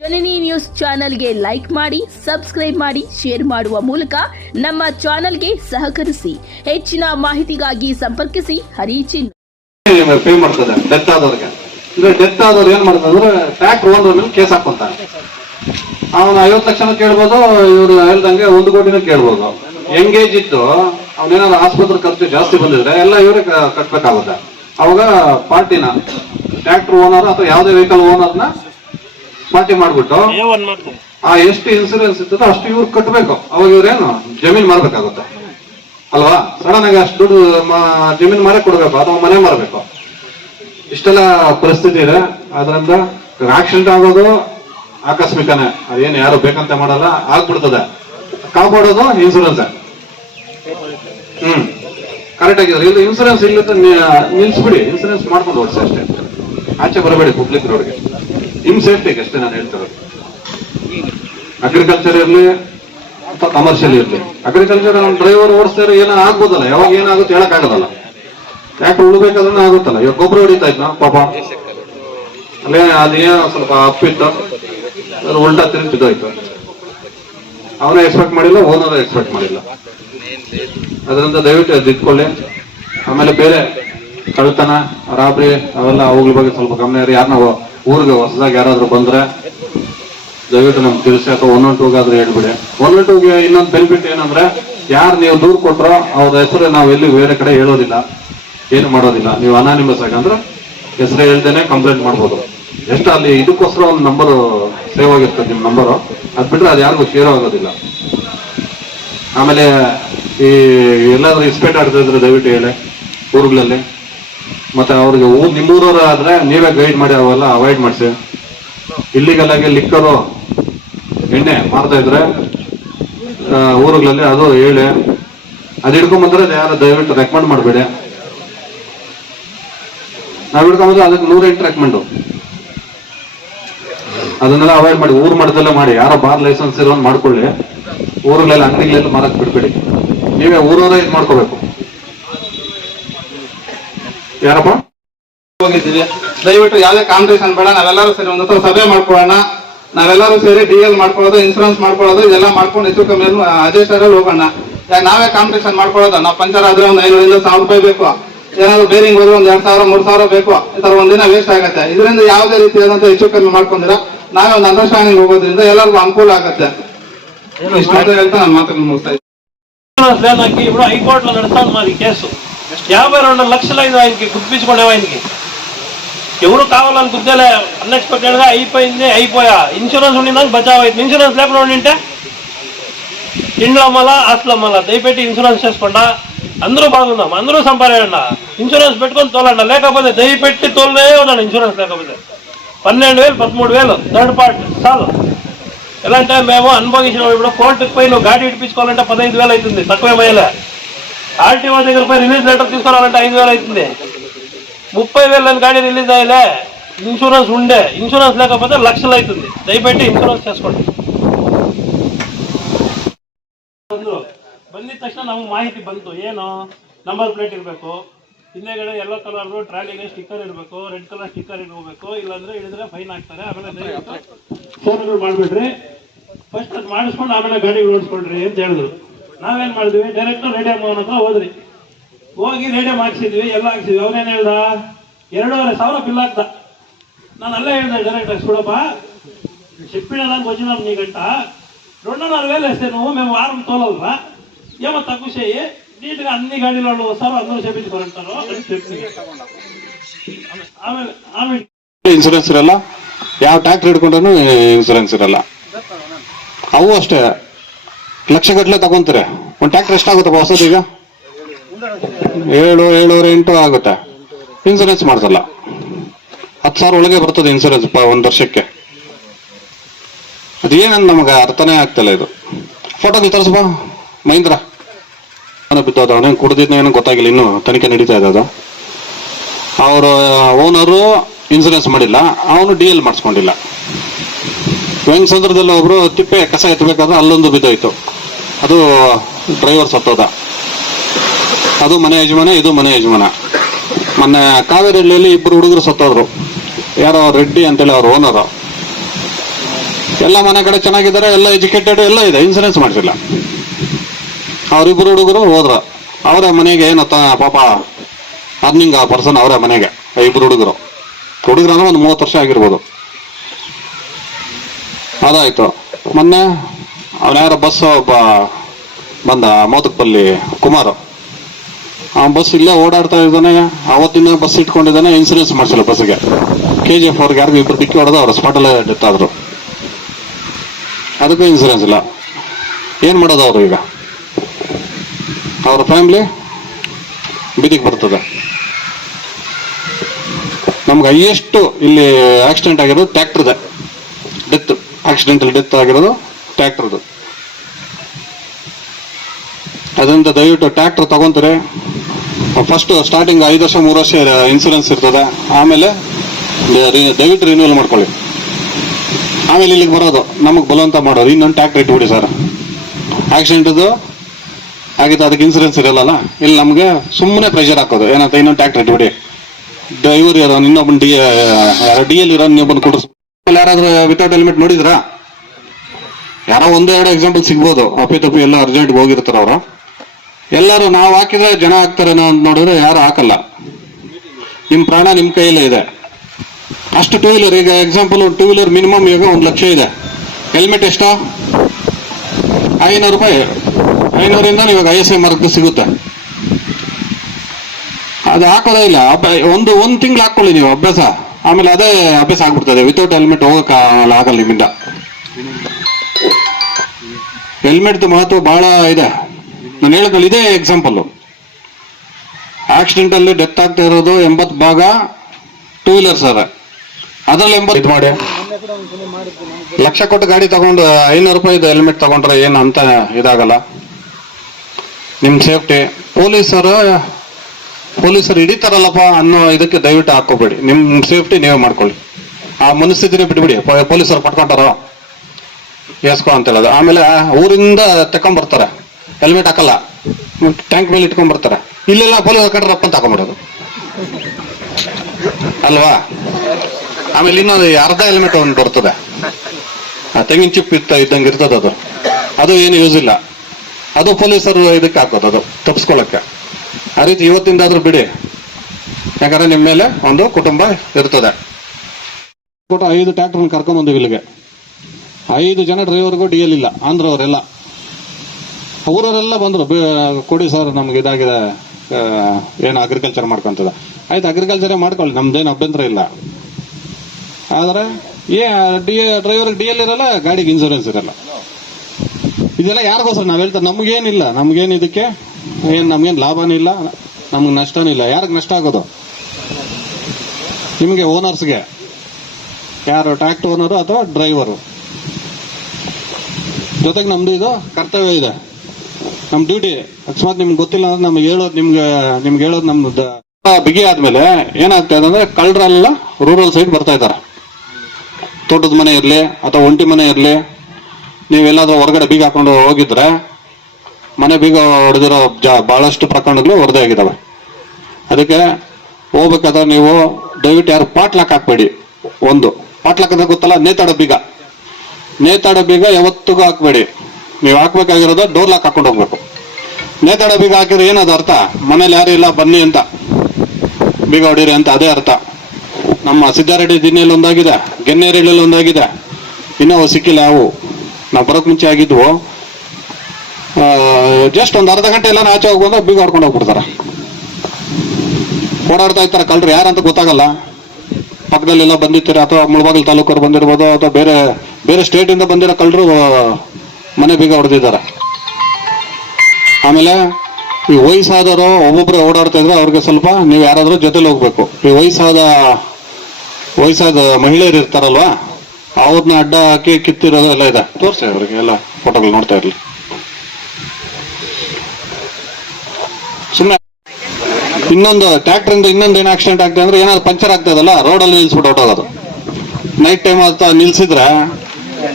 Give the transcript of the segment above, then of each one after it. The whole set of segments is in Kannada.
ಜನನಿ ನ್ಯೂಸ್ ಚಾನೆಲ್ಗೆ ಲೈಕ್ ಮಾಡಿ, ಸಬ್ಸ್ಕ್ರೈಬ್ ಮಾಡಿ, ಶೇರ್ ಮಾಡುವ ಮೂಲಕ ನಮ್ಮ ಚಾನೆಲ್ಗೆ ಸಹಕರಿಸಿ. ಹೆಚ್ಚಿನ ಮಾಹಿತಿಗಾಗಿ ಸಂಪರ್ಕಿಸಿ ಹರಿಚಿನ್. ಪೇ ಮಾಡ್ತದೆ ಡೆತ್ ಆದವ್ರಿಗೆ. ಡೆತ್ ಆದವ್ರು ಏನ್ ಮಾಡ್ತಾರೆ, ಟ್ಯಾಕ್ಸ್ ಓನರ್ ಮೇಲೆ ಕೇಸ್ ಹಾಕೊಂತಾರೆ. ಅವನು 50 ಲಕ್ಷನೂ ಕೇಳ್ಬೋದು, ಇವ್ರು ಹೇಳ್ದಂಗೆ 1 ಕೋಟಿನೂ ಕೇಳ್ಬೋದು. ಎಂಗೇಜ್ ಇದ್ದು ಅವನೇನಾದ್ರು ಆಸ್ಪತ್ರೆ ಖರ್ಚು ಜಾಸ್ತಿ ಬಂದಿದ್ರೆ ಎಲ್ಲ ಇವರೇ ಕಟ್ಬೇಕಾಗುತ್ತೆ. ಅವಾಗ ಪಾರ್ಟಿನ ಟ್ಯಾಕ್ಟರ್ ಓನರ್ ಅಥವಾ ಯಾವುದೇ ವೆಹಿಕಲ್ ಓನರ್ನ ಪಾರ್ಟಿ ಮಾಡ್ಬಿಟ್ಟು ಆ ಎಷ್ಟು ಇನ್ಸೂರೆನ್ಸ್ ಇರ್ತದೋ ಅಷ್ಟು ಇವ್ರು ಕಟ್ಟಬೇಕು. ಅವಾಗ ಇವ್ರೇನು ಜಮೀನ್ ಮಾರ್ಬೇಕಾಗುತ್ತೆ ಅಲ್ವಾ? ಸಡನ್ ಆಗಿ ಅಷ್ಟು ದುಡ್ಡು ಜಮೀನ್ ಮಾರೇ ಕೊಡ್ಬೇಕು ಅಥವಾ ಮನೆ ಮಾರಬೇಕು. ಇಷ್ಟೆಲ್ಲ ಪರಿಸ್ಥಿತಿ ಇದೆ. ಅದರಿಂದ ಆಕ್ಸಿಡೆಂಟ್ ಆಗೋದು ಆಕಸ್ಮಿಕನೇ, ಅದೇನು ಯಾರು ಬೇಕಂತ ಮಾಡಲ್ಲ, ಆಗ್ಬಿಡ್ತದೆ. ಕಾಪಾಡೋದು ಇನ್ಸೂರೆನ್ಸ್. ಕರೆಕ್ಟ್ ಆಗಿದ್ರೆ ಇಲ್ಲಿ ಇನ್ಸೂರೆನ್ಸ್ ಇಲ್ಲ ನಿಲ್ಸ್ಬಿಡಿ, ಇನ್ಸೂರೆನ್ಸ್ ಮಾಡ್ಕೊಂಡು ಓಡಿಸಿ ಅಷ್ಟೇ. ಆಚೆ ಬರಬೇಡಿ ಪಬ್ಲಿಕ್ ರೋಡ್ಗೆ. ನಿಮ್ ಸೇಫ್ಟಿಗೆ ಅಷ್ಟೇ ನಾನು ಹೇಳ್ತಿರೋದು. ಅಗ್ರಿಕಲ್ಚರ್ ಇರ್ಲಿ ಅಥವಾ ಕಮರ್ಷಿಯಲ್ ಇರ್ಲಿ, ಅಗ್ರಿಕಲ್ಚರ್ ಡ್ರೈವರ್ ಓಡಿಸ್ತಾರೆ ಏನೋ ಆಗ್ಬೋದಲ್ಲ, ಯಾವಾಗ ಏನಾಗುತ್ತೆ ಹೇಳಕ್ ಆಗೋದಲ್ಲ. ಯಾಕೆ ಉಳ್ಬೇಕಾದ್ರೆ ಆಗುತ್ತಲ್ಲ. ಇವಾಗ ಗೊಬ್ಬರ ಹೊಡಿತಾ ಇದ್ನ ಪಾಪ, ಅಲ್ಲೇ ಅದೇನೋ ಸ್ವಲ್ಪ ಅಪ್ಪಿತ್ತು, ಉಲ್ಟಾ ತಿರುಗಿ ಬಿದ್ದೋಯ್ತು. ಅವನೇ ಎಕ್ಸ್ಪೆಕ್ಟ್ ಮಾಡಿಲ್ಲ, ಓನರ್ ಎಕ್ಸ್ಪೆಕ್ಟ್ ಮಾಡಿಲ್ಲ. ಅದರಿಂದ ದಯವಿಟ್ಟು ಅದು ಇಟ್ಕೊಳ್ಳಿ. ಆಮೇಲೆ ಬೇರೆ ಕಳ್ತನ, ರಾಬ್ರಿ ಅವೆಲ್ಲ ಅವುಗಳ ಬಗ್ಗೆ ಸ್ವಲ್ಪ ಗಮನ ಇರಿ. ಯಾರನ್ನ ಊರಿಗೆ ಹೊಸದಾಗಿ ಯಾರಾದ್ರೂ ಬಂದ್ರೆ ದಯವಿಟ್ಟು ನಮ್ಗೆ ತಿಳಿಸಿ, ಅಥವಾ 112 ಹೇಳ್ಬಿಡಿ. 112ಗೆ ಇನ್ನೊಂದು ಬೆನಿಫಿಟ್ ಏನಂದ್ರೆ, ಯಾರು ನೀವು ದೂರು ಕೊಟ್ರೋ ಅವ್ರ ಹೆಸರು ನಾವು ಎಲ್ಲಿ ಬೇರೆ ಕಡೆ ಹೇಳೋದಿಲ್ಲ, ಏನು ಮಾಡೋದಿಲ್ಲ. ನೀವು ಅನಾನಿಮಸ್ ಆಗಂದ್ರೆ ಹೆಸರು ಹೇಳ್ದೇನೆ ಕಂಪ್ಲೇಂಟ್ ಮಾಡ್ಬೋದು. ಎಷ್ಟು ಅಲ್ಲಿ ಇದಕ್ಕೋಸ್ಕರ ಒಂದು ನಂಬರ್ ಸೇವ್ ಆಗಿರ್ತದೆ ನಿಮ್ಮ ನಂಬರು, ಅದ್ ಬಿಟ್ರೆ ಅದು ಯಾರಿಗೂ ಶೇರ್ ಆಗೋದಿಲ್ಲ. ಆಮೇಲೆ ಈ ಎಲ್ಲಾದ್ರೂ ಇಸ್ಪೇಟ್ ಆಡ್ತಾ ಇದ್ರೆ ದಯವಿಟ್ಟು ಹೇಳಿ ಊರುಗಳಲ್ಲಿ. ಮತ್ತೆ ಅವ್ರಿಗೆ ನಿಮ್ಮೂರವ್ರು ಆದ್ರೆ ನೀವೇ ಗೈಡ್ ಮಾಡಿ ಅವೆಲ್ಲ ಅವಾಯ್ಡ್ ಮಾಡಿಸಿ. ಇಲ್ಲಿಗಲ್ ಆಗಿ ಲಿಕ್ಕರು ಎಣ್ಣೆ ಮಾಡ್ತಾ ಇದ್ರೆ ಊರುಗಳಲ್ಲಿ ಅದು ಹೇಳಿ. ಅದು ಹಿಡ್ಕೊಂಬಂದ್ರೆ ಯಾರು ದಯವಿಟ್ಟು ರೆಕಮೆಂಡ್ ಮಾಡಬೇಡಿ. ನಾವ್ ಹಿಡ್ಕೊಂಬಂದ್ರೆ ಅದಕ್ಕೆ 108 ರೆಕಮೆಂಡು. ಅದನ್ನೆಲ್ಲ ಅವಾಯ್ಡ್ ಮಾಡಿ, ಊರ್ ಮಟ್ಟದಲ್ಲೇ ಮಾಡಿ. ಯಾರೋ ಬಾರ್ ಲೈಸೆನ್ಸ್ ಇರೋನ್ ಮಾಡ್ಕೊಳ್ಳಿ. ಊರುಗಳಲ್ಲಿ ಅಂಗಡಿಗಳೆಲ್ಲ ಮಾರಕ್ ಬಿಡ್ಬೇಡಿ. ನೀವೇ ಊರವರೇ ಇದು ಮಾಡ್ಕೋಬೇಕು. ಯಾರಪ್ಪ ಹೋಗಿದ್ದೀವಿ, ದಯವಿಟ್ಟು ಯಾವುದೇ ಕಾಂಪಿಟೇಷನ್ ಬೇಡ. ನಾವೆಲ್ಲರೂ ಸೇರಿ ಒಂದು ಸಭೆ ಮಾಡ್ಕೊಳ್ಳೋಣ. ನಾವೆಲ್ಲರೂ ಸೇರಿ DL ಮಾಡ್ಕೊಳ್ಳೋದು, ಇನ್ಸೂರೆನ್ಸ್ ಮಾಡ್ಕೊಳ್ಳೋದು, ಇದೆಲ್ಲ ಮಾಡ್ಕೊಂಡು ಹೆಚ್ಚು ಕಮ್ಮಿ ಅದೇ ಸರಲ್ಲಿ ಹೋಗೋಣ. ಯಾಕೆ ನಾವೇ ಕಾಂಪಿಟೇಷನ್ ಮಾಡ್ಕೊಳ್ಳೋದು? ನಾವು ಪಂಚರ್ ಆದ್ರೆ ಒಂದು 500-1000 ರೂಪಾಯಿ ಬೇಕು, ಏನಾದ್ರು ಬೇರಿಂಗ್ ಹೋದ್ರೆ ಒಂದು 2000-3000 ಬೇಕು. ಈ ತರ ಒಂದಿನ ವೇಸ್ಟ್ ಆಗುತ್ತೆ. ಇದರಿಂದ ಯಾವುದೇ ರೀತಿಯಾದಂತ ಹೆಚ್ಚು ಕಮ್ಮಿ ಮಾಡ್ಕೊಂಡಿರ ನಾವೇ ಒಂದು ಅಂಡರ್ಸ್ಟ್ಯಾಂಡಿಂಗ್ ಹೋಗೋದ್ರಿಂದ ಎಲ್ಲರಿಗೂ ಅನುಕೂಲ ಆಗುತ್ತೆ. ಇಷ್ಟು ಹೇಳ್ತಾ ನಾನು ಮಾತನ್ನು ಮುಗಿಸ್ತಾ ಇದ್ದೀನಿ. ఇప్పుడు హైకోర్టులో నడుస్తాను మాది కేసు. 52 లక్షలు అయింది ఆయనకి, గుర్తించుకునేవా ఆయనకి. ఎవరు కావాలని గుర్తేలే, అన్ఎక్స్పెక్టెడ్ గా అయిపోయింది, అయిపోయా. ఇన్సూరెన్స్ ఉండిందని బచావ్ అయింది. ఇన్సూరెన్స్ లేకుండా ఉండింటే ఇండ్లు అమ్మాలా, ఆస్తులు అమ్మాలా. దయపెట్టి ఇన్సూరెన్స్ చేసుకోండా, అందరూ బాగుందాం, అందరూ సంపాదించండి. ఇన్సూరెన్స్ పెట్టుకొని తోలండి. లేకపోతే దయపెట్టి తోలనే ఉన్నాను. ఇన్సూరెన్స్ లేకపోతే 12,000 13,000 థర్డ్ పార్టీ చాలు. ఎలా అంటే మేము అనుభవించిన ఇప్పుడు కోర్టుకు పోయి నువ్వు గాడి ఇడిపించుకోవాలంటే 15,000 అవుతుంది, తక్కువేమయ్యలే. ఆర్టీఓ దగ్గర పోయి రిలీజ్ లెటర్ తీసుకోవాలంటే 5,000 అవుతుంది. 30,000 గాడి రిలీజ్ అయ్యలే. ఇన్సూరెన్స్ ఉండే, ఇన్సూరెన్స్ లేకపోతే లక్షలు అవుతుంది. దయపెట్టి ఇన్సూరెన్స్ చేసుకోండి. ಬಂದಿದ ತಕ್ಷಣ ನಮ್ಗೆ ಮಾಹಿತಿ ಬಂತು, ಏನು ನಂಬರ್ ಪ್ಲೇಟ್ ಇರಬೇಕು, ಹಿಂದೆಗಡೆ ಯೆಲ್ಲೋ ಕಲರ್ ಟ್ರಾಲಿಗೆ ಸ್ಟಿಕ್ಕರ್ ಇರಬೇಕು, ರೆಡ್ ಕಲರ್ ಸ್ಟಿಕ್ಕರ್ ಇರಬೇಕು. ಇಲ್ಲಾಂದ್ರೆ ಹಿಡಿದ್ರೆ ಫೈನ್ ಹಾಕ್ತಾರೆ. ಆಮೇಲೆ ದಯವಿಟ್ಟು ಫೋನ್ಗಳು ಮಾಡ್ಬಿಡ್ರಿ. ಫಸ್ಟ್ ಅದು ಮಾಡಿಸ್ಕೊಂಡು ಆಮೇಲೆ ಗಾಡಿ ಓಡಿಸ್ಕೊಳ್ರಿ ಅಂತ ಹೇಳಿದ್ರು. ನಾವೇನ್ ಮಾಡಿದ್ವಿ, ಡೈರೆಕ್ಟ್ ರೇಡಿಯಂ ಅವನ ಹತ್ರ ಹೋದ್ರಿ. ಹೋಗಿ ರೇಡಿಯಂ ಹಾಕ್ಸಿದ್ವಿ, ಎಲ್ಲ ಹಾಕ್ಸಿದ್ವಿ. ಅವನೇನ್ ಹೇಳ್ದ, 2,500 బిల్ ಆಗ್ತಾ. ನಾನು ಅಲ್ಲೇ ಹೇಳ್ದೆ డైరెక్ట్, చూడప్ప చెప్పినదానికి వచ్చినాం నీకంట 2,500 వేస్తే నువ్వు మేము వారం తోలరా, ఏమో తక్కువ చేయి, నీట్గా అన్ని గాడిలో వస్తారు, అందరూ చేపించుకోరంటారు అని చెప్పి. ಆಮೇಲೆ ಇನ್ಸೂರೆನ್ಸ್ ಇರಲ್ಲ, ಯಾವ ಟ್ಯಾಕ್ಟರ್ ಹಿಡ್ಕೊಂಡ್ರೂ ಇನ್ಸೂರೆನ್ಸ್ ಇರಲ್ಲ. ಅವು ಅಷ್ಟೇ ಲಕ್ಷಗಟ್ಟಲೆ ತಗೊಂತಾರೆ. ಒಂದು ಟ್ಯಾಕ್ಟರ್ ಎಷ್ಟಾಗುತ್ತಪ್ಪ ಹೊಸದು? ಈಗ 7-8 ಆಗುತ್ತೆ. ಇನ್ಸೂರೆನ್ಸ್ ಮಾಡ್ಸಲ್ಲ. 10,000 ಒಳಗೆ ಬರ್ತದೆ ಇನ್ಸೂರೆನ್ಸ್ ಒಂದು ವರ್ಷಕ್ಕೆ. ಅದೇನಂತ ನಮಗೆ ಅರ್ಥನೇ ಆಗ್ತಲ್ಲ. ಇದು ಫೋಟೋಗಳು ತರಿಸಪ್ಪ. ಮಹೀಂದ್ರ ಬಿದ್ದೋದ, ಅವನೇನು ಕುಡ್ದಿದ್ನ ಏನೋ ಗೊತ್ತಾಗಿಲ್ಲ, ಇನ್ನೂ ತನಿಖೆ ನಡೀತಾ ಇದೆ. ಅದು ಅವರು ಓನರು ಇನ್ಸೂರೆನ್ಸ್ ಮಾಡಿಲ್ಲ, ಅವನು DL ಮಾಡಿಸ್ಕೊಂಡಿಲ್ಲ. ವೆಂಕಸಂದ್ರದಲ್ಲಿ ಒಬ್ರು ತಿಪ್ಪೆ ಕಸ ಎತ್ತಬೇಕಾದ್ರೆ ಅಲ್ಲೊಂದು ಬಿದ್ದೋಯ್ತು. ಅದು ಡ್ರೈವರ್ ಸತ್ತೋದ. ಅದು ಮನೆ ಯಜಮಾನ, ಇದು ಮನೆ ಯಜಮಾನ. ಮೊನ್ನೆ ಕಾವೇರಿಯಲ್ಲಿ 2 ಹುಡುಗರು ಸತ್ತೋದ್ರು. ಯಾರೋ ರೆಡ್ಡಿ ಅಂತೇಳಿ ಅವ್ರ ಓನರು. ಎಲ್ಲ ಮನೆ ಕಡೆ ಚೆನ್ನಾಗಿದ್ದಾರೆ, ಎಲ್ಲ ಎಜುಕೇಟೆಡ್ ಎಲ್ಲ ಇದೆ, ಇನ್ಸೂರೆನ್ಸ್ ಮಾಡಿಸಿಲ್ಲ. ಅವರಿಬ್ಬರು ಹುಡುಗರು ಹೋದ್ರು, ಅವರ ಮನೆಗೆ ಏನತ್ತ ಪಾಪ ಅರ್ನಿಂಗ್ ಪರ್ಸನ್ ಅವರ ಮನೆಗೆ, ಇಬ್ಬರು ಹುಡುಗರು ಅಂದ್ರೆ ಒಂದು 30 ವರ್ಷ ಆಗಿರ್ಬೋದು. ಅದಾಯ್ತು. ಮೊನ್ನೆ ಅವನ ಯಾರ ಬಸ್ ಒಬ್ಬ ಬಂದ, ಮೋದಕಪಲ್ಲಿ ಕುಮಾರ್, ಆ ಬಸ್ ಇಲ್ಲೇ ಓಡಾಡ್ತಾ ಇದ್ದಾನೆ, ಅವತ್ತಿನ ಬಸ್ ಇಟ್ಕೊಂಡಿದ್ದಾನೆ, ಇನ್ಸೂರೆನ್ಸ್ ಮಾಡಿಸಿಲ್ಲ ಬಸ್ಗೆ. KGF ಅವ್ರಿಗೆ ಯಾರಿಗೂ ಇಬ್ಬರು ಡಿಕ್ಕಿ ಹೊಡೆದು ಅವ್ರ ಸ್ಪಾಟಲ್ಲೇ ಡೆತ್ ಆದ್ರು, ಅದಕ್ಕೂ ಇನ್ಸೂರೆನ್ಸ್ ಇಲ್ಲ. ಏನ್ ಮಾಡೋದು ಅವರು? ಈಗ ಅವ್ರ ಫ್ಯಾಮಿಲಿ ಬೀದಿಗೆ ಬರ್ತದೆ. ನಮ್ಗೆ ಹೈಯೆಸ್ಟ್ ಇಲ್ಲಿ ಆಕ್ಸಿಡೆಂಟ್ ಆಗಿರೋದು ಟ್ರ್ಯಾಕ್ಟರ್ದೆ ಡೆತ್, ಆಕ್ಸಿಡೆಂಟಲ್ ಡೆತ್ ಆಗಿರೋದು ಟ್ರ್ಯಾಕ್ಟರ್ದು. ಅದರಿಂದ ದಯವಿಟ್ಟು ಟ್ರ್ಯಾಕ್ಟರ್ ತಗೊಂತಾರೆ, ಫಸ್ಟ್ ಸ್ಟಾರ್ಟಿಂಗ್ 5 ವರ್ಷ 3 ವರ್ಷ ಇನ್ಸೂರೆನ್ಸ್ ಇರ್ತದೆ, ಆಮೇಲೆ ದಯವಿಟ್ಟು ರಿನ್ಯೂವಲ್ ಮಾಡ್ಕೊಳ್ಳಿ. ಆಮೇಲೆ ಇಲ್ಲಿಗೆ ಬರೋದು ನಮಗೆ ಬಲವಂತ ಮಾಡೋದು, ಇನ್ನೊಂದು ಟ್ರ್ಯಾಕ್ಟರ್ ಇಟ್ಬಿಡಿ ಸರ್, ಆಕ್ಸಿಡೆಂಟ್ದು ಆಗಿತ್ತು ಅದಕ್ಕೆ ಇನ್ಸೂರೆನ್ಸ್ ಇರಲ್ಲ, ಇಲ್ಲಿ ನಮಗೆ ಸುಮ್ಮನೆ ಪ್ರೆಷರ್ ಹಾಕೋದು. ಏನಂತ ಇನ್ನೊಂದು ಟ್ರ್ಯಾಕ್ಟರ್ ಇಟ್ಬಿಡಿ, ಡ್ರೈವರ್ ಇರೋ ಇನ್ನೊಬ್ಬನ DL ಇರೋ ಇನ್ನೊಬ್ಬನ ಕೊಡಿಸ್. ಯಾರಾದ್ರೂ ವಿತೌಟ್ ಹೆಲ್ಮೆಟ್ ನೋಡಿದ್ರಾ? ಯಾರೋ 1-2 ಎಕ್ಸಾಂಪಲ್ ಸಿಗ್ಬೋದು, ಅಪ್ಪಿ ಎಲ್ಲ ಅರ್ಜೆಂಟ್ ಹೋಗಿರ್ತಾರ ಅವರು. ಎಲ್ಲರೂ ನಾವು ಹಾಕಿದ್ರೆ ಜನ ಹಾಕ್ತಾರೆ ಅಂತ ನೋಡಿದ್ರೆ ಯಾರು ಹಾಕಲ್ಲ. ನಿಮ್ ಪ್ರಾಣ ನಿಮ್ ಕೈಯಲ್ಲೇ ಇದೆ. ಅಷ್ಟು 2 ವೀಲರ್, ಈಗ ಎಕ್ಸಾಂಪಲ್ 2 ವೀಲರ್ ಮಿನಿಮಮ್ ಈಗ 1 ಲಕ್ಷ ಇದೆ. ಹೆಲ್ಮೆಟ್ ಎಷ್ಟು? 500 ರೂಪಾಯಿ. 500ರಿಂದ ಇವಾಗ ISI ಮಾರ್ಕ್ ಸಿಗುತ್ತೆ. ಅದು ಹಾಕೋದೇ ಇಲ್ಲ. ಒಂದು ತಿಂಗಳು ಹಾಕೊಳ್ಳಿ ನೀವು ಅಭ್ಯಾಸ, ಆಮೇಲೆ ಅದೇ ಅಭ್ಯಾಸ ಆಗ್ಬಿಡ್ತದೆ. ವಿತೌಟ್ ಹೆಲ್ಮೆಟ್ ಹೋಗಕ್ ಆಗಲ್ಲ ನಿಮ್ಮಿಂದ. ಹೆಲ್ಮೆಟ್ ಮಹತ್ವ ಬಹಳ ಇದೆ. ನಾನು ಹೇಳಿದ್ಮೇಲೆ ಇದೇ ಎಕ್ಸಾಂಪಲ್. ಆಕ್ಸಿಡೆಂಟ್ ಅಲ್ಲಿ ಡೆತ್ ಆಗ್ತಾ ಇರೋದು 80 ಭಾಗ 2 ವೀಲರ್ ಸರ್. ಅದ್ರಲ್ಲಿ 80 ಇದು ಮಾಡಿ, ಲಕ್ಷ ಕೊಟ್ಟು ಗಾಡಿ ತಗೊಂಡು 500 ರೂಪಾಯಿ ಹೆಲ್ಮೆಟ್ ತಗೊಂಡ್ರೆ ಏನು ಅಂತ ಇದಾಗಲ್ಲ. ನಿಮ್ ಸೇಫ್ಟಿ ಪೊಲೀಸರು ಹಿಡಿತಾರಲ್ಲಪ್ಪ ಅನ್ನೋ ಇದಕ್ಕೆ ದಯವಿಟ್ಟು ಹಾಕೋಬೇಡಿ. ನಿಮ್ ಸೇಫ್ಟಿ ನೀವೇ ಮಾಡ್ಕೊಳ್ಳಿ. ಆ ಮನಸ್ಥಿತಿನೇ ಬಿಟ್ಬಿಡಿ. ಪೊಲೀಸರು ಪಟ್ಕೊಂತಾರೋ ಎಸ್ಕೋ ಅಂತ ಹೇಳೋದು. ಆಮೇಲೆ ಊರಿಂದ ತಕೊಂಡ್ ಬರ್ತಾರೆ, ಹೆಲ್ಮೆಟ್ ಹಾಕಲ್ಲ, ಟ್ಯಾಂಕ್ ಮೇಲೆ ಇಟ್ಕೊಂಡ್ ಬರ್ತಾರೆ. ಇಲ್ಲೆಲ್ಲ ಪೊಲೀಸ್ ಹಾಕೊಂಡ್ರೆ ರಪ್ಪ ಅಂತ ಹಾಕೊಂಡ್ಬಿಡೋದು ಅಲ್ವಾ? ಆಮೇಲೆ ಇನ್ನೊಂದು ಅರ್ಧ ಹೆಲ್ಮೆಟ್ ಒಂದು ಬರ್ತದೆ, ತೆಂಗಿನ ಚಿಪ್ ಇದ್ದಂಗೆ ಇರ್ತದೆ, ಅದು ಏನು ಯೂಸ್ ಇಲ್ಲ. ಅದು ಪೊಲೀಸರು ಇದಕ್ಕೆ ಹಾಕೋದು, ಅದು ತಪ್ಪಿಸ್ಕೊಳ್ಳಕ್ಕೆ. ಆ ರೀತಿ ಇವತ್ತಿಂದಾದ್ರೂ ಬಿಡಿ, ಯಾಕಂದ್ರೆ ನಿಮ್ಮ ಮೇಲೆ ಒಂದು ಕುಟುಂಬ ಇರ್ತದೆ. 5 ಟ್ರ್ಯಾಕ್ಟರ್ ಕರ್ಕೊಂಡ್ ಬಂದಿವಿ ಇಲ್ಲಿಗೆ. 5 ಜನ ಡ್ರೈವರ್ಗೂ DL ಇಲ್ಲ, ಆಂಧ್ರವರೆಲ್ಲ. ಊರವರೆಲ್ಲ ಬಂದ್ರು, ಕೊಡಿ ಸರ್ ನಮ್ಗೆ ಇದಾಗಿದೆ, ಏನು ಅಗ್ರಿಕಲ್ಚರ್ ಮಾಡ್ಕೊಂತದ. ಆಯ್ತು, ಅಗ್ರಿಕಲ್ಚರೇ ಮಾಡ್ಕೊಳ್ಳಿ, ನಮ್ದೇನು ಅಭ್ಯಂತರ ಇಲ್ಲ. ಆದ್ರೆ ಡ್ರೈವರ್ಗೆ DL ಇರಲ್ಲ, ಗಾಡಿಗೆ ಇನ್ಸೂರೆನ್ಸ್ ಇರಲ್ಲ. ಇದೆಲ್ಲ ಯಾರಿಗೋಸ್ಕರ ನಾವ್ ಹೇಳ್ತಾರೆ? ನಮ್ಗೇನಿಲ್ಲ, ನಮ್ಗೇನು ಇದಕ್ಕೆ ನಮ್ಗೇನು ಲಾಭನೂ ಇಲ್ಲ, ನಮ್ಗೆ ನಷ್ಟನೂ ಇಲ್ಲ. ಯಾರಿಗೆ ನಷ್ಟ ಆಗೋದು? ನಿಮಗೆ ಓನರ್ಸ್ಗೆ. ಯಾರು? ಟ್ರ್ಯಾಕ್ಟರ್ ಓನರು ಅಥವಾ ಡ್ರೈವರು. ಜೊತೆಗೆ ನಮ್ದು ಇದು ಕರ್ತವ್ಯ ಇದೆ, ನಮ್ ಡ್ಯೂಟಿ. ಅಕಸ್ಮಾತ್ ನಿಮ್ಗೆ ಗೊತ್ತಿಲ್ಲ ಅಂದ್ರೆ ನಿಮ್ಗೆ ಹೇಳೋದು ನಮ್ದು ಬಿಗಿ ಆದ್ಮೇಲೆ ಏನಾಗ್ತಾ ಇದೆ ಅಂದ್ರೆ, ಕಳ್ಳರೆಲ್ಲ ರೂರಲ್ ಸೈಡ್ ಬರ್ತಾ ಇದ್ದಾರೆ. ತೋಟದ ಮನೆ ಇರ್ಲಿ ಅಥವಾ ಒಂಟಿ ಮನೆ ಇರ್ಲಿ, ನೀವೆಲ್ಲಾದ್ರೂ ಹೊರಗಡೆ ಬೀಗ ಹಾಕೊಂಡು ಹೋಗಿದ್ರೆ ಮನೆ ಬೀಗ ಹೊಡೆದಿರೋ ಬಹಳಷ್ಟು ಪ್ರಕರಣಗಳು ವರದಿ ಆಗಿದ್ದಾವೆ. ಅದಕ್ಕೆ ಹೋಗ್ಬೇಕಾದ್ರೆ ನೀವು ದಯವಿಟ್ಟು ಯಾರು ಪಾಟ್ಲಾಕ್ ಹಾಕ್ಬೇಡಿ. ಒಂದು ಪಾಟ್ಲಾಕ್ ಅಂದ್ರೆ ಗೊತ್ತಲ್ಲ, ನೇತಾಡ ಬೀಗ ಯಾವತ್ತಿಗೂ ಹಾಕ್ಬೇಡಿ. ನೀವು ಹಾಕ್ಬೇಕಾಗಿರೋದು ಡೋರ್ ಲಾಕ್ ಹಾಕೊಂಡು ಹೋಗ್ಬೇಕು. ನೇತಾಡ ಬೀಗ ಹಾಕಿದ್ರೆ ಏನದು ಅರ್ಥ? ಮನೇಲಿ ಯಾರು ಇಲ್ಲ ಬನ್ನಿ ಅಂತ, ಬೀಗ ಹೊಡೀರಿ ಅಂತ, ಅದೇ ಅರ್ಥ. ನಮ್ಮ ಸಿದ್ದಾರೆಡ್ಡಿ ದಿನ್ನೆಯಲ್ಲಿ ಒಂದಾಗಿದೆ, ಗೆನ್ನೇರಿಯಲ್ಲಿ ಒಂದಾಗಿದೆ, ಇನ್ನೂ ಸಿಕ್ಕಿಲ್ಲ. ಅವು ನಾವು ಬರೋಕ್ ಮುಂಚೆ ಆಗಿದ್ವು. ಜಸ್ಟ್ ಒಂದು ಅರ್ಧ ಗಂಟೆ ಎಲ್ಲ ಆಚೆ ಹೋಗ್ಬಂದು ಬೀಗ ಹೊಡ್ಕೊಂಡು ಹೋಗ್ಬಿಡ್ತಾರ. ಓಡಾಡ್ತಾ ಇರ್ತಾರೆ ಕಳ್ಳರು, ಯಾರಂತ ಗೊತ್ತಾಗಲ್ಲ. ಪಕ್ಕದಲ್ಲೆಲ್ಲ ಬಂದಿರ್ತಾರೆ, ಅಥವಾ ಮುಳಬಾಗಿಲು ತಾಲೂಕರು ಬಂದಿರ್ಬೋದು, ಅಥವಾ ಬೇರೆ ಸ್ಟೇಟ್ ಇಂದ ಬಂದಿರೋ ಕಳ್ಳರು ಮನೆ ಬೀಗ ಹೊಡೆದಿದ್ದಾರೆ. ಆಮೇಲೆ ಈ ವಯಸ್ಸಾದವರು ಒಬ್ಬೊಬ್ರೆ ಓಡಾಡ್ತಾ ಇದ್ರೆ ಅವ್ರಿಗೆ ಸ್ವಲ್ಪ ನೀವು ಯಾರಾದ್ರೂ ಜೊತೆಲಿ ಹೋಗ್ಬೇಕು. ಈ ವಯಸ್ಸಾದ ಮಹಿಳೆಯರು ಇರ್ತಾರಲ್ವಾ, ಅವ್ರನ್ನ ಅಡ್ಡ ಹಾಕಿ ಕಿತ್ತಿರೋದು ಎಲ್ಲ ಇದೆ. ತೋರಿಸಿ ಅವ್ರಿಗೆ ಎಲ್ಲ ಫೋಟೋಗಳು ನೋಡ್ತಾ ಇರ್ಲಿ. ಸುಮ್ಮನೆ ಇನ್ನೊಂದು ಟ್ರ್ಯಾಕ್ಟರ್ ಇನ್ನೊಂದು ಏನು ಆಕ್ಸಿಡೆಂಟ್ ಆಗ್ತದೆ ಅಂದ್ರೆ, ಏನಾದ್ರು ಪಂಚರ್ ಆಗ್ತದಲ್ಲ, ರೋಡಲ್ಲಿ ನಿಲ್ಸ್ಬಿಟ್ಟು ಹೊಟ್ಟೋಗೋದು. ನೈಟ್ ಟೈಮ್ ಅಂತ ನಿಲ್ಸಿದ್ರೆ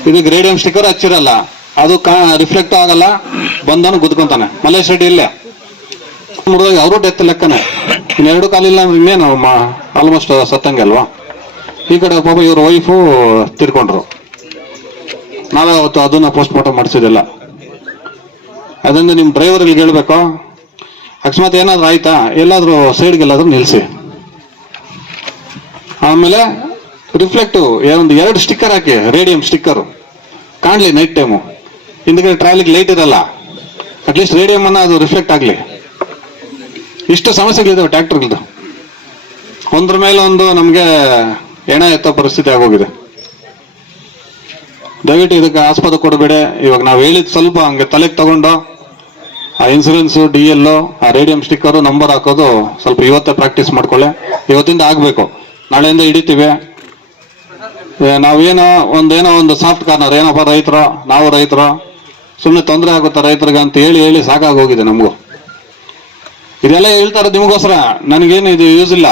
ಇದು ಗ್ರೇಡಿಯಂ ಸ್ಟಿಕ್ಕರ್ ಹಚ್ಚಿರಲ್ಲ, ಅದು ರಿಫ್ಲೆಕ್ಟ್ ಆಗಲ್ಲ, ಬಂದವನು ಗುದ್ಕೊಂತಾನೆ. ಮಲ್ಲೇಶ್ ರೆಡ್ಡಿ ಇಲ್ಲೇ ಅವರು ಡೆತ್ ಲೆಕ್ಕನೆ. ಇನ್ನೆರಡು ಕಾಲಿಲ್ಲ ಅಂದ್ರೆ ಇನ್ನೇನು ಆಲ್ಮೋಸ್ಟ್ ಸತ್ತಂಗೆ ಅಲ್ವಾ. ಈ ಕಡೆ ಪಾಪ ಇವ್ರ ವೈಫು ತೀರ್ಕೊಂಡ್ರು. ನಾವೇ ಅವತ್ತು ಅದನ್ನ ಪೋಸ್ಟ್ ಮಾರ್ಟಮ್ ಮಾಡಿಸಿದಿಲ್ಲ. ಅದರಿಂದ ನಿಮ್ಮ ಡ್ರೈವರ್ಗೆ ಹೇಳ್ಬೇಕು, ಅಕಸ್ಮಾತ್ ಏನಾದ್ರು ಆಯ್ತಾ ಎಲ್ಲಾದ್ರೂ ಸೈಡ್ಗೆಲ್ಲಾದ್ರೂ ನಿಲ್ಸಿ. ಆಮೇಲೆ ರಿಫ್ಲೆಕ್ಟಿವ್ ಒಂದು 2 ಸ್ಟಿಕ್ಕರ್ ಹಾಕಿ, ರೇಡಿಯಂ ಸ್ಟಿಕ್ಕರ್ ಕಾಣ್ಲಿ ನೈಟ್ ಟೈಮು. ಹಿಂದ್ಗಡೆ ಟ್ರಾಲಿಗೆ ಲೈಟ್ ಇರಲ್ಲ, ಅಟ್ಲೀಸ್ಟ್ ರೇಡಿಯಂ ಅನ್ನ ಅದು ರಿಫ್ಲೆಕ್ಟ್ ಆಗ್ಲಿ. ಇಷ್ಟು ಸಮಸ್ಯೆಗಳಿದಾವೆ ಟ್ರ್ಯಾಕ್ಟರ್ಗಳದ್ದು. ಒಂದ್ರ ಮೇಲೆ ಒಂದು ನಮ್ಗೆ ಎಣ ಎತ್ತೋ ಪರಿಸ್ಥಿತಿ ಆಗೋಗಿದೆ. ದಯವಿಟ್ಟು ಇದಕ್ಕೆ ಆಸ್ಪದ ಕೊಡಬೇಡಿ. ಇವಾಗ ನಾವು ಹೇಳಿದ್ ಸ್ವಲ್ಪ ಹಂಗೆ ತಲೆಗೆ ತಗೊಂಡು ಆ ಇನ್ಸೂರೆನ್ಸ್, DL, ಆ ರೇಡಿಯಂ ಸ್ಟಿಕ್ಕರ್, ನಂಬರ್ ಹಾಕೋದು ಸ್ವಲ್ಪ ಇವತ್ತೇ ಪ್ರಾಕ್ಟೀಸ್ ಮಾಡ್ಕೊಳ್ಳಿ. ಇವತ್ತಿಂದ ಆಗ್ಬೇಕು, ನಾಳೆಯಿಂದ ಹಿಡಿತೀವಿ. ನಾವೇನೋ ಒಂದು ಸಾಫ್ಟ್ ಕಾರ್ನರ್, ಏನಪ್ಪ ರೈತರು, ನಾವು ರೈತರು, ಸುಮ್ಮನೆ ತೊಂದರೆ ಆಗುತ್ತೆ ರೈತರಿಗೆ ಅಂತ ಹೇಳಿ ಸಾಕಾಗೋಗಿದೆ ನಮಗೂ. ಇದೆಲ್ಲ ಹೇಳ್ತಾರೆ ನಿಮಗೋಸ್ಕರ, ನನಗೇನು ಇದು ಯೂಸ್ ಇಲ್ಲ.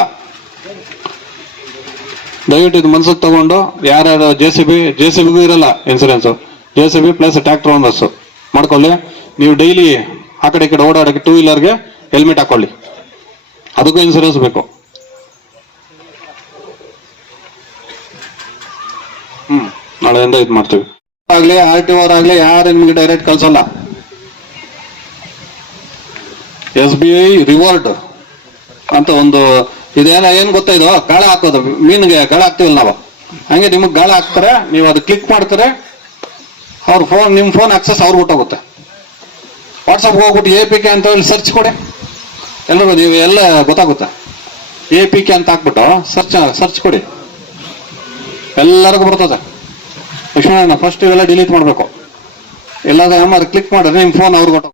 ದಯವಿಟ್ಟು ಇದು ಮನ್ಸಿಗೆ ತಗೊಂಡು ಯಾರ್ಯಾರು JCBಗೂ ಇರಲ್ಲ insurance, JCB plus tractor owners ಮಾಡ್ಕೊಳ್ಳಿ. ನೀವು ಡೈಲಿ ಆ ಕಡೆ ಈ ಕಡೆ ಓಡಾಡಕ್ಕೆ 2 ವೀಲರ್ಗೆ ಹೆಲ್ಮೆಟ್ ಹಾಕೊಳ್ಳಿ, ಅದಕ್ಕೂ ಇನ್ಸೂರೆನ್ಸ್ ಬೇಕು. ನಾಳೆಯಿಂದ ಇದು ಮಾಡ್ತೀವಿ. ಆಗ್ಲಿ RTO ಆಗ್ಲಿ ಯಾರು ನಿಮ್ಗೆ ಡೈರೆಕ್ಟ್ ಕಳ್ಸಲ್ಲ. SBI ರಿವಾರ್ಡ್ ಅಂತ ಒಂದು ಇದೆಲ್ಲ ಏನ್ ಗೊತ್ತಾ, ಇದು ಗಾಳ ಹಾಕೋದು, ಮೀನಿಗೆ ಗಾಳ ಹಾಕ್ತಿವಲ್ಲ ನಾವು, ಹಂಗೆ ನಿಮಗ್ ಗಾಳ ಹಾಕ್ತಾರೆ. ನೀವು ಅದು ಕ್ಲಿಕ್ ಮಾಡ್ತಾರೆ, ಅವ್ರ ಫೋನ್, ನಿಮ್ ಫೋನ್ ಆಕ್ಸೆಸ್ ಅವ್ರಿಗೆ ಹೊಟ್ಟೋಗುತ್ತೆ. ವಾಟ್ಸಪ್ಗೆ ಹೋಗ್ಬಿಟ್ಟು APK ಅಂತ ಹೇಳಿ ಸರ್ಚ್ ಕೊಡಿ, ಎಲ್ರಿಗೂ ನೀವು ಎಲ್ಲ ಗೊತ್ತಾಗುತ್ತೆ. APK ಅಂತ ಹಾಕ್ಬಿಟ್ಟು ಸರ್ಚ್ ಕೊಡಿ, ಎಲ್ಲರಿಗೂ ಬರ್ತದೆ. ಲಕ್ಷ್ಮಣ ಫಸ್ಟ್ ಇವೆಲ್ಲ ಡಿಲೀಟ್ ಮಾಡ್ಬೇಕು. ಎಲ್ಲಾದ್ರೂ ಕ್ಲಿಕ್ ಮಾಡಿದ್ರೆ ನಿಮ್ ಫೋನ್ ಅವ್ರಿಗೆ ಹೊಟ್ಟೋಗುತ್ತೆ.